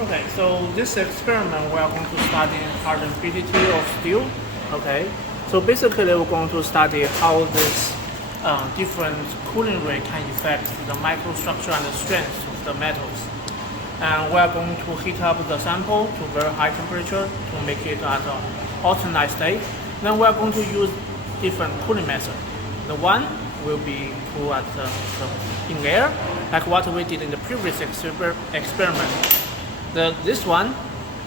Okay, so this experiment we are going to study hardenability of steel. Okay, so basically we're going to study how this different cooling rate can affect the microstructure and the strength of the metals. And we are going to heat up the sample to very high temperature to make it at an alternate state. Then we are going to use different cooling methods. The one will be cool at in air, like what we did in the previous experiment. This one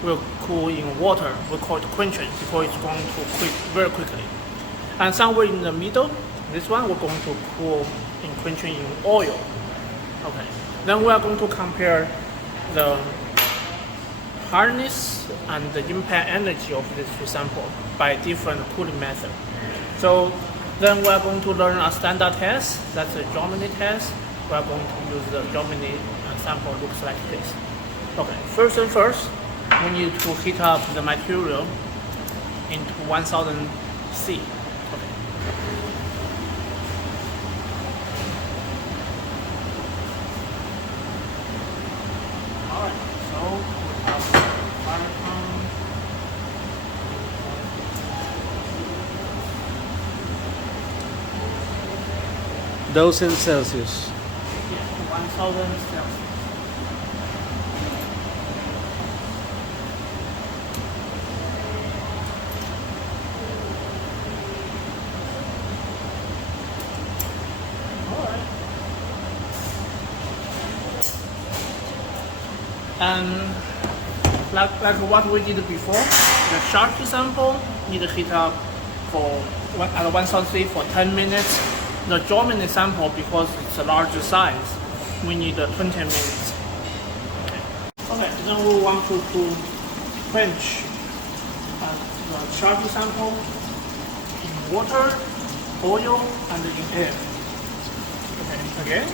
will cool in water. We call it quenching because it's going to very quickly. And somewhere in the middle, this one we're going to cool in quenching in oil. Okay. Then we are going to compare the hardness and the impact energy of these two samples by different cooling method. So then we are going to learn a standard test, that's a Germany test. We are going to use the Germany sample looks like this. Okay, first and first, we need to heat up the material into 1000 C. Okay. Alright, so we have fire pump. Those in Celsius. Yeah, 1000 Celsius. And like what we did before, the sharp sample need to heat up at 1000 C for 10 minutes. The Germany sample, because it's a larger size, we need 20 minutes. Okay, then we want to quench the sharp sample in water, oil, and in air. Okay, again.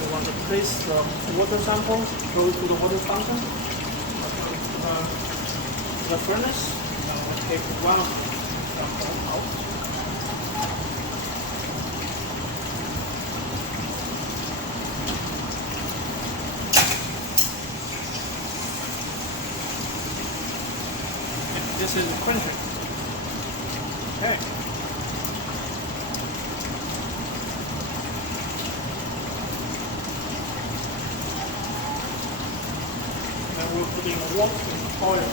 We want to place the water sample, throw it to the water fountain, the furnace. Now we'll take one sample out. And this is the quenching. Okay. We're putting water in oil.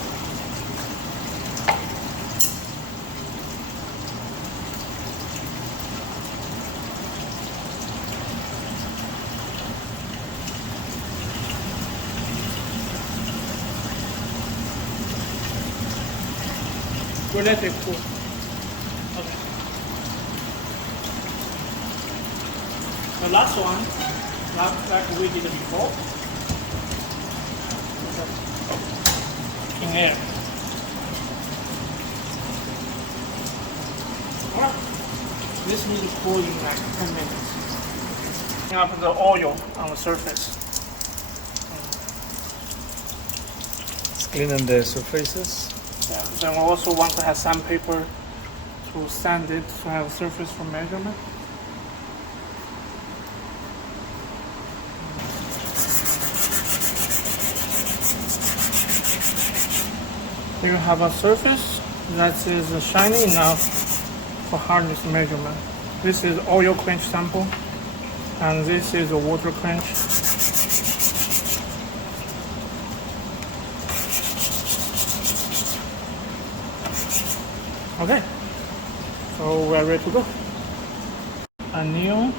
We let it cool. Okay. The last one, like we did before. In air. Alright. This needs to cool in like 10 minutes. Clean up the oil on the surface. It's cleaning the surfaces. Yeah. Then we also want to have sandpaper to sand it to have a surface for measurement. You have a surface that is shiny enough for hardness measurement. This is oil quench sample, and this is a water quench. Okay, so we're ready to go. Anneal,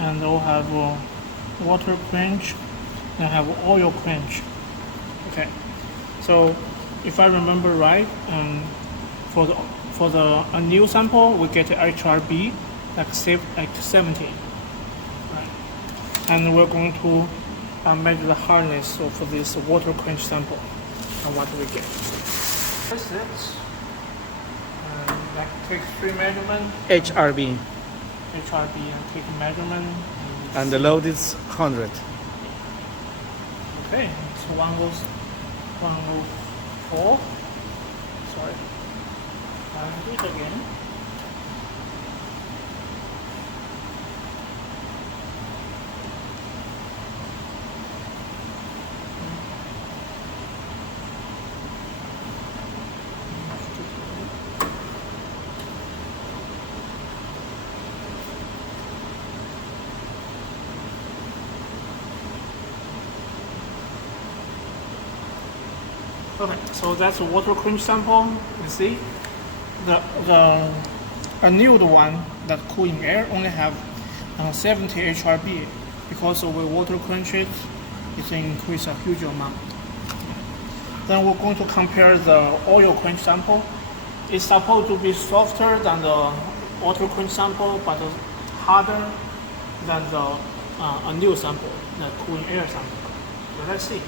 and we'll have a water quench, and have oil quench. Okay, so if I remember right, for the anneal sample we get HRB like 70, right? And we're going to measure the hardness of this water quench sample and what we get. That's it. And like take 3 measurement. HRB. HRB and take a measurement. And the load is 100. Okay, so 104. Sorry. And do it again. Okay, so that's a water quench sample. You see, the annealed one that cool in air only have 70 HRB. Because we water quench it, it increase a huge amount. Then we're going to compare the oil quench sample. It's supposed to be softer than the water quench sample, but harder than the annealed sample, the cool in air sample. So let's see.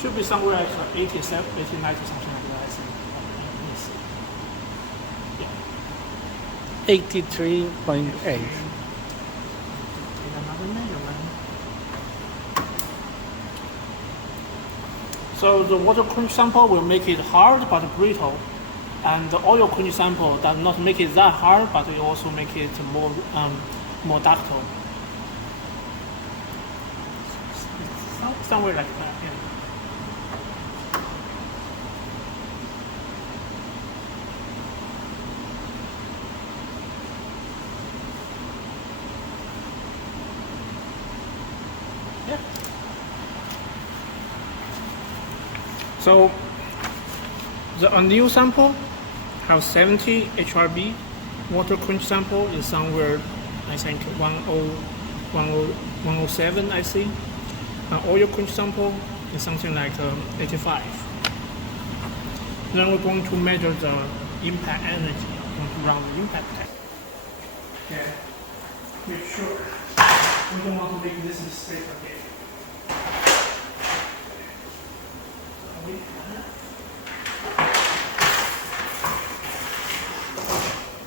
Should be somewhere like 87, 80, 90, something like that, I think. Let me see. Yeah. 83.8. Another measurement. So the water quench sample will make it hard but brittle, and the oil quench sample does not make it that hard, but it also make it more ductile. Somewhere like that. Yeah. So the annealed sample have 70 HRB. Water quench sample is somewhere, I think 107, I see. Oil quench sample is something like 85. Then we're going to measure the impact energy. We're going to run the impact test. Yeah. Make sure we don't want to make this mistake again.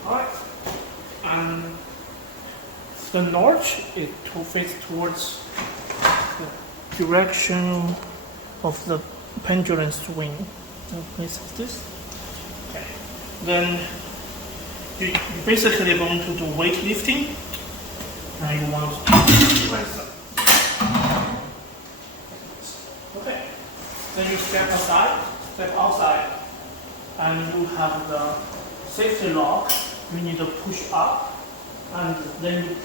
Alright, and the notch is to face towards the direction of the pendulum swing. So place this. Okay. Then you basically going to do weightlifting, and you want to raise up. Okay. Then you step outside, and you have the safety lock. You need to push up, and then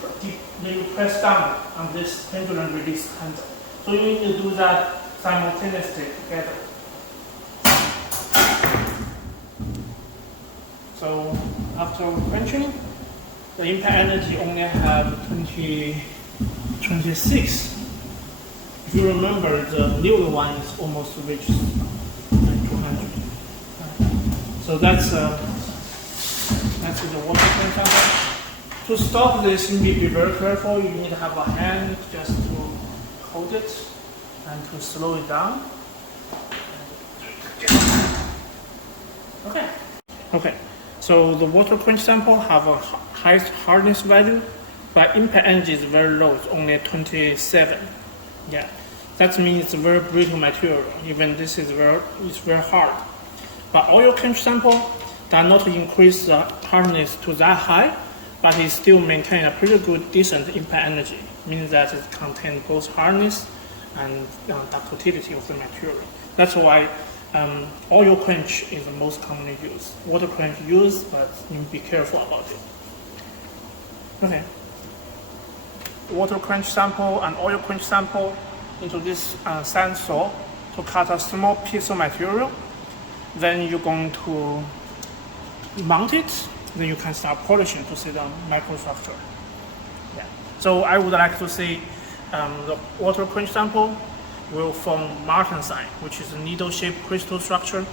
you press down on this pendulum release handle. So you need to do that simultaneously together. So after quenching, the impact energy only have 26. If you remember, the newer one is almost reached 200. So that's the water quench sample. To stop this, you need to be very careful. You need to have a hand just to hold it and to slow it down. Okay. So the water quench sample have a highest hardness value, but impact energy is very low. It's only 27. Yeah. That means it's a very brittle material. Even this is it's very hard. But oil quench sample does not increase the hardness to that high, but it still maintain a pretty good, decent impact energy. Means that it contains both hardness and ductility of the material. That's why oil quench is the most commonly used. Water quench used, but you need to be careful about it. Okay. Water quench sample and oil quench sample into this sand saw to cut a small piece of material. Then you're going to mount it. Then you can start polishing to see the microstructure. Yeah. So I would like to see the water quench sample will form martensite, which is a needle-shaped crystal structure.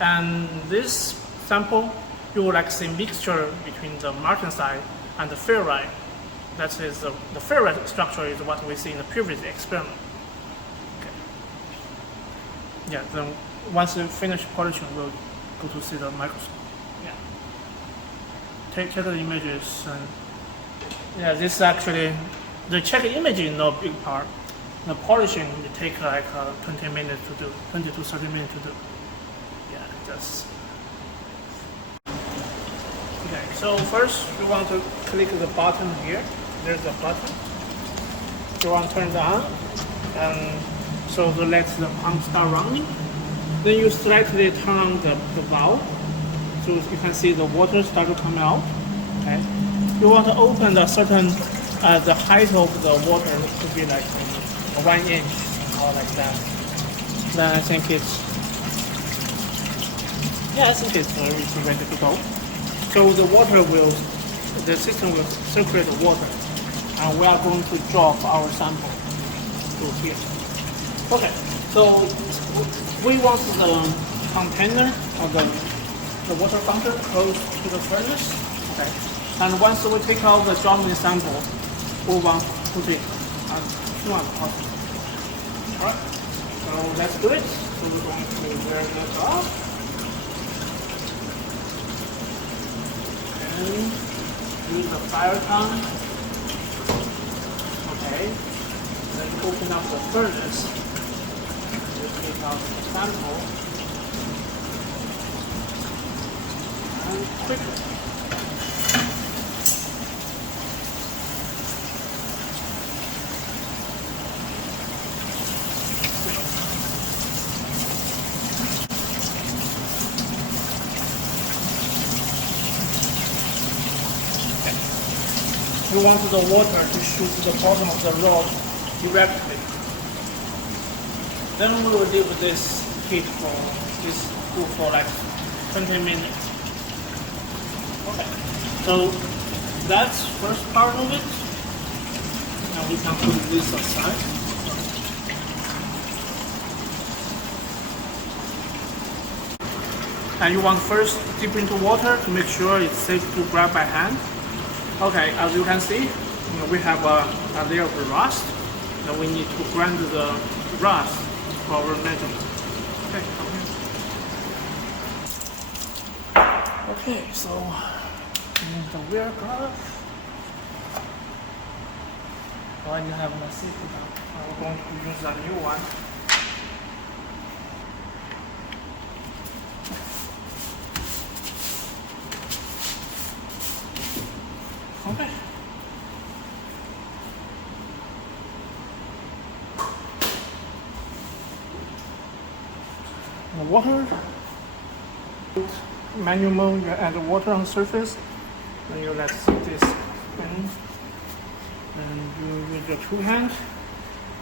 And this sample, you will like see mixture between the martensite and the ferrite. That is the ferrite structure is what we see in the previous experiment. Okay. Yeah. Then once we finish polishing, we'll go to see the microscope. Yeah. Check the images. And yeah, this is actually the check image is no big part. The polishing will take like 20 minutes to do, 20 to 30 minutes to do. Yeah, just. Okay, so first you want to click the button here. There's a button. You want to turn it on, and so to let the pump start running. Then you slightly turn on the valve, so you can see the water start to come out. Okay. You want to open the certain the height of the water to be like 1 inch. or like that, then I think it's ready to go. So the system will circulate the water, and we are going to drop our sample to here. Okay, so we want the container or the water fountain close to the furnace. Okay, and once we take out the dropping sample, we want to put it as soon as possible. Alright, so let's do it. So we're going to wear this off. And use the fire tongue. Okay. Then open up the furnace. Just take out the sample. And quickly. You want the water to shoot to the bottom of the rod directly. Then we will leave this heat for like 20 minutes. Okay, so that's first part of it. Now we can put this aside. And you want first dip into water to make sure it's safe to grab by hand. Okay, as you can see, we have a layer of rust. Then we need to grind the rust for our measurement. Okay, okay, so the wear glove. When you have a safety belt, we're going to use a new one. Okay. The water. Manual mode, you add the water on the surface. Then you let this in. And you use your two hands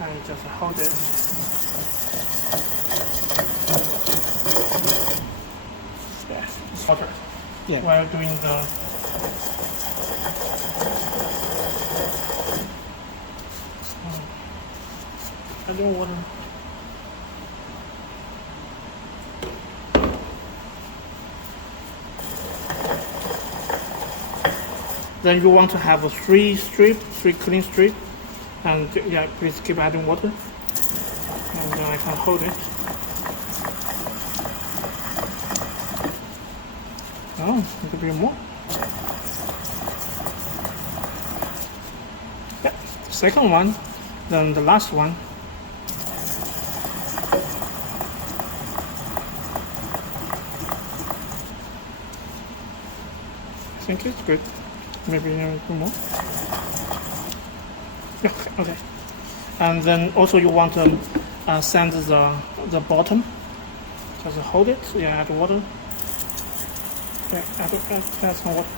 and just hold it. Yeah, it's water. Yeah. While doing the I don't want to. Then you want to have a three clean strip, and yeah, please keep adding water, and then I can hold it. Oh, a little bit more. Yeah, second one, then the last one. I think it's good. Maybe a little more. Yeah, okay. And then also you want to sand the bottom. Just hold it. Yeah, add water. Yeah, add some water.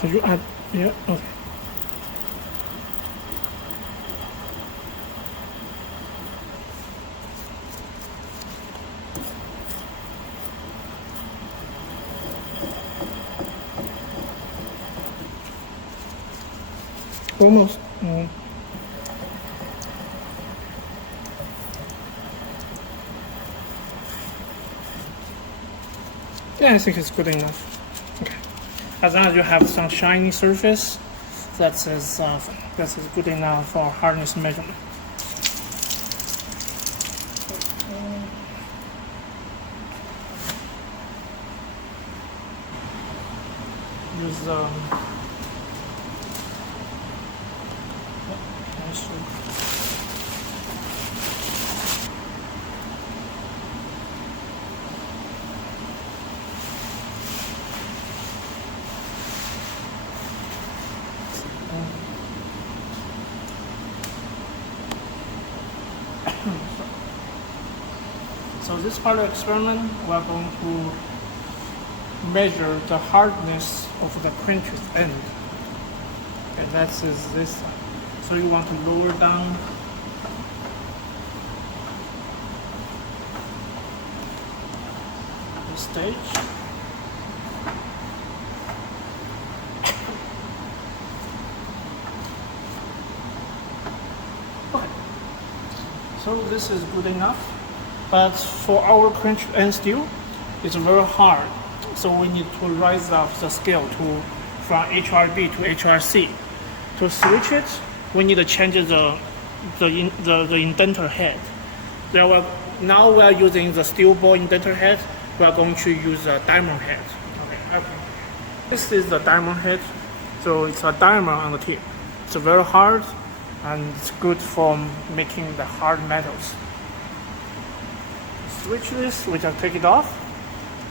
Could you add? Yeah, okay. Almost. Yeah, I think it's good enough. Okay. As long as you have some shiny surface, that's good enough for hardness measurement. Use So this part of the experiment, we are going to measure the hardness of the quenching end. Okay, that is this side. So you want to lower down the stage. Okay. So this is good enough. But for our quench end steel, it's very hard. So we need to raise up the scale from HRB to HRC. To switch it, we need to change the indenter head. Now we are using the steel ball indenter head. We are going to use a diamond head. Okay. This is the diamond head. So it's a diamond on the tip. It's very hard and it's good for making the hard metals. Switch this, we just take it off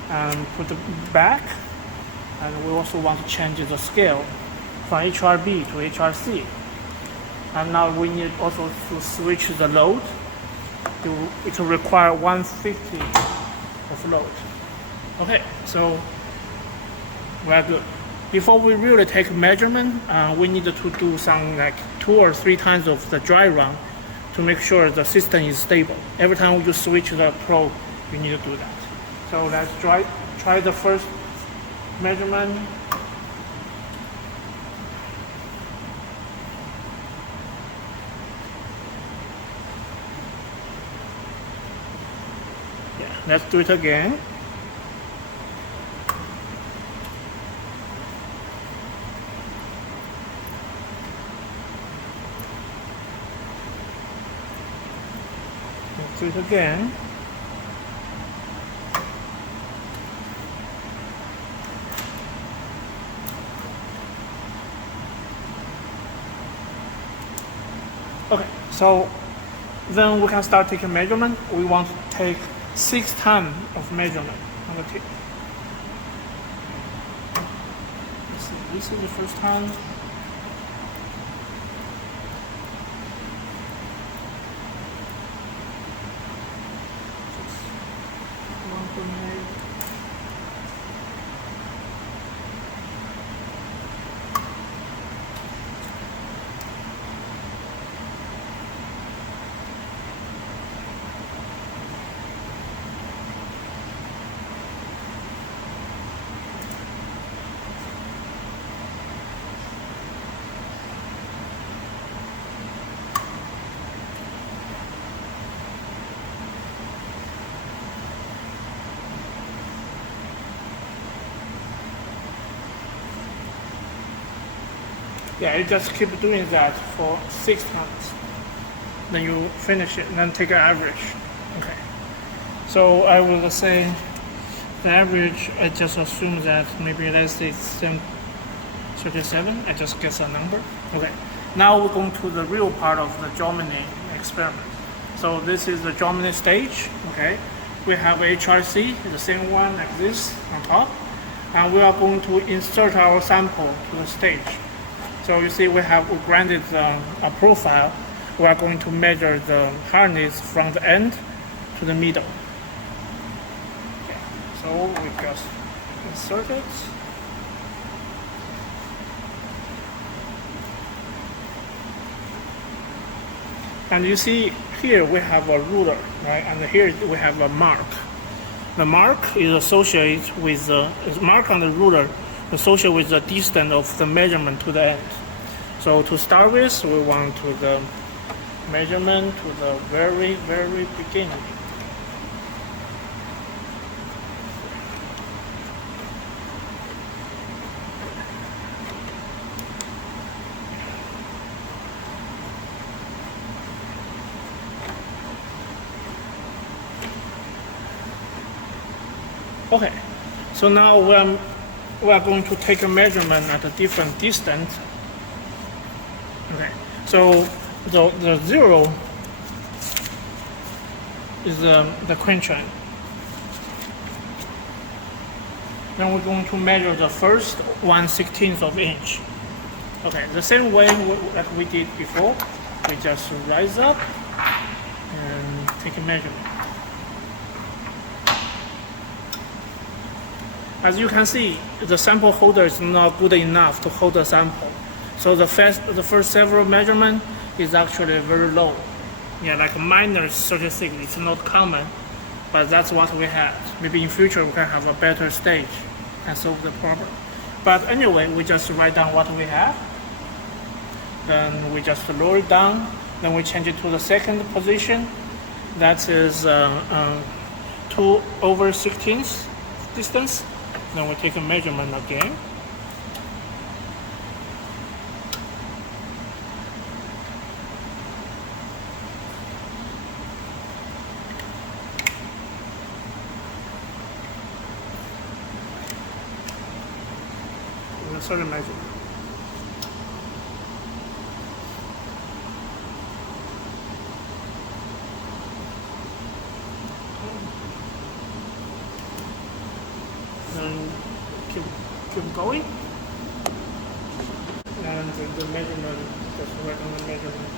and put it back. And we also want to change the scale from HRB to HRC. And now we need also to switch the load. It will require 150 of load. Okay, so we are good. Before we really take measurement, we need to do some like 2 or 3 times of the dry run to make sure the system is stable. Every time you switch the probe, you need to do that. So let's try the first measurement. Yeah, let's do it again. Let's do it again. Okay, so then we can start taking measurement. We want to take 6 times of measurement on the tip. Let's see, this is the first time. Yeah, you just keep doing that for 6 times. Then you finish it and then take an average. Okay. So I will say the average, I just assume that maybe let's say it's 37. I just guess a number. Okay. Now we're going to the real part of the Germany experiment. So this is the Germany stage. Okay. We have HRC, the same one like this on top. And we are going to insert our sample to the stage. So you see we granted a profile. We are going to measure the hardness from the end to the middle. Okay. So we just insert it. And you see here we have a ruler, right? And here we have a mark. The mark is associated with the mark on the ruler associated with the distance of the measurement to the end. So to start with, we want to the measurement to the very, very beginning. Okay, so now we are going to take a measurement at a different distance. Okay, so the 0 is the quenching. Then we're going to measure the first 1/16 of inch. Okay, the same way that we did before. We just rise up and take a measurement. As you can see, the sample holder is not good enough to hold the sample. So the first several measurement is actually very low. Yeah, like -36, it's not common, but that's what we had. Maybe in future we can have a better stage and solve the problem. But anyway, we just write down what we have. Then we just lower it down. Then we change it to the second position. That is 2/16 distance. Then we take a measurement again. Sorry, measure. And keep going. And the measurement, just work on the measurement.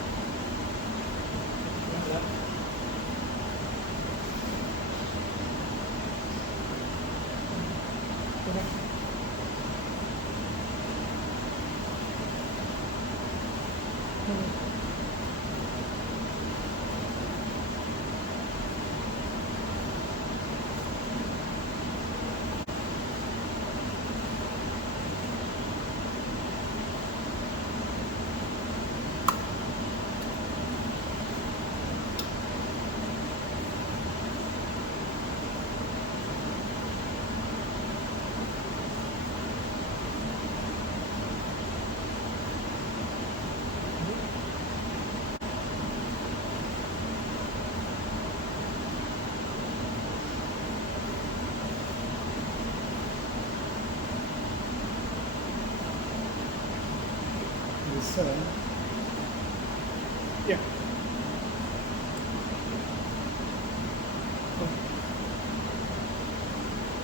Yeah.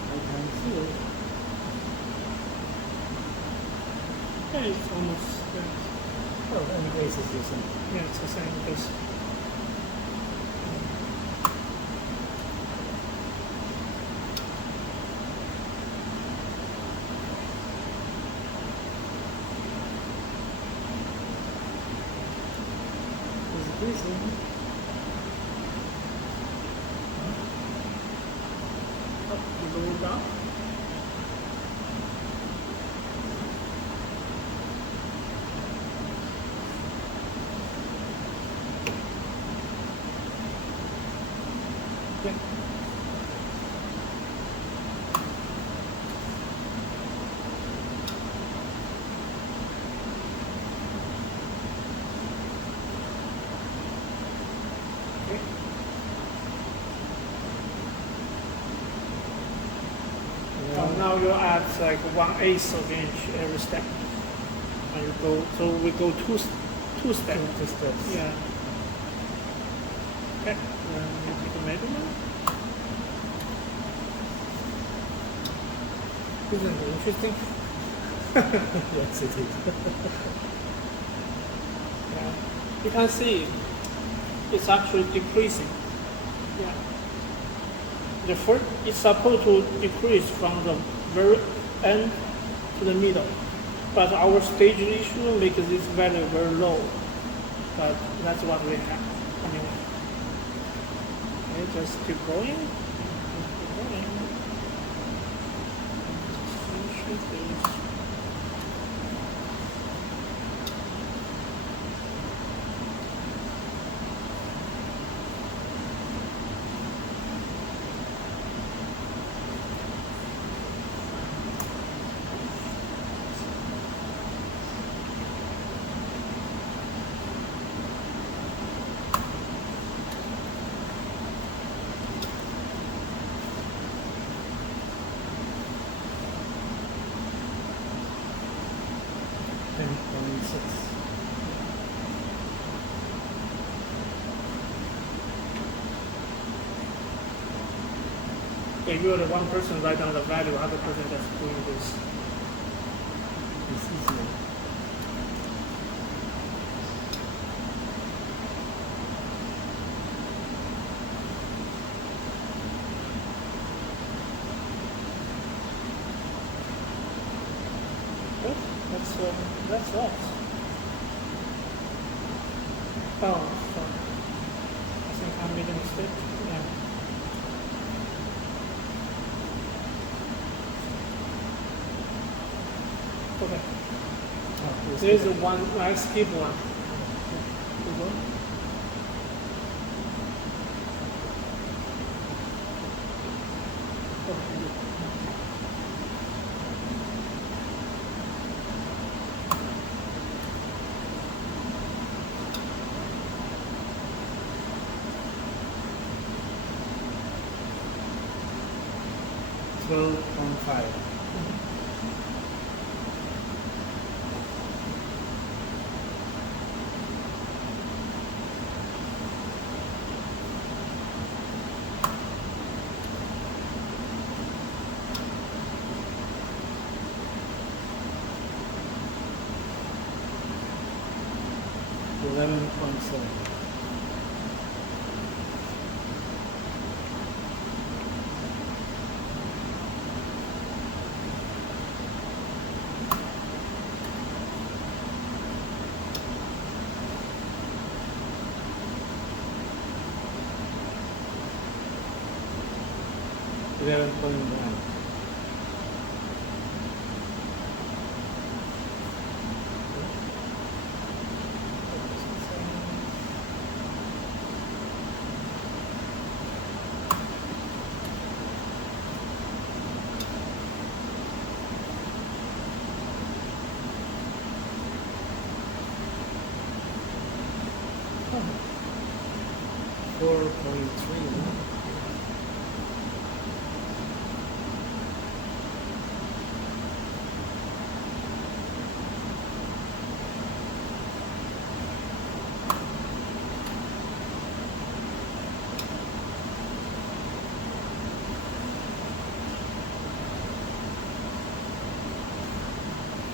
I can see it. Yeah, it's almost there. Oh, and the base is the same. Yeah, it's the same because you go down. Yeah. Now you add like 1/8 of inch every step, and you go. So we go two steps. Two steps. Yeah. Okay. Then you take a measurement. Isn't it interesting? Yes, it is. Yeah. You can see it's actually decreasing. Yeah. The first it's supposed to decrease from the very end to the middle, but our stage issue makes this value very low. But that's what we have anyway. Okay, just keep going. Keep going. Just finish this. If you're the one person write down the value, other person just doing this. It's easier. that's that. Oh, sorry. I think I made a mistake. Yeah. Okay. Oh, There's a one. I skip one. You go. $12.5. $11.7. $11.1. $4.3.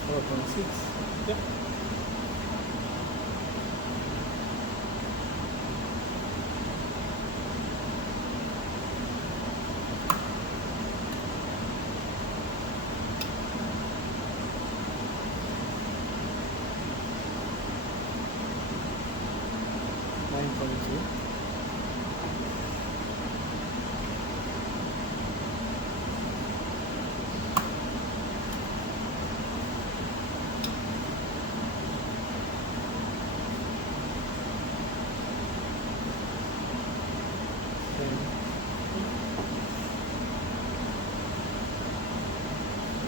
$4.6. Yep. $9.2.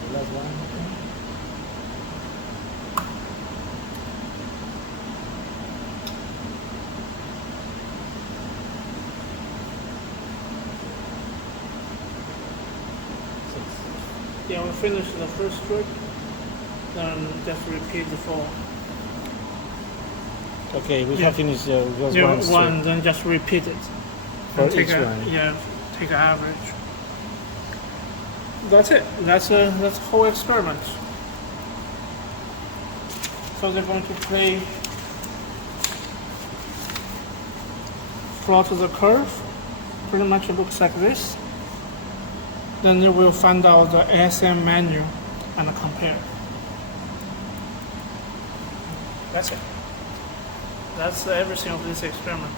The last one. Yeah, we finish the first stroke, then just repeat the four. Okay, we Yeah. have finished just Yeah, one stroke. one, then just repeat it. For And take each a, one. Yeah, take an average. That's it. That's the whole experiment. So they're going to plot the curve. Pretty much it looks like this. Then they will find out the ASM menu and compare. That's it. That's everything of this experiment.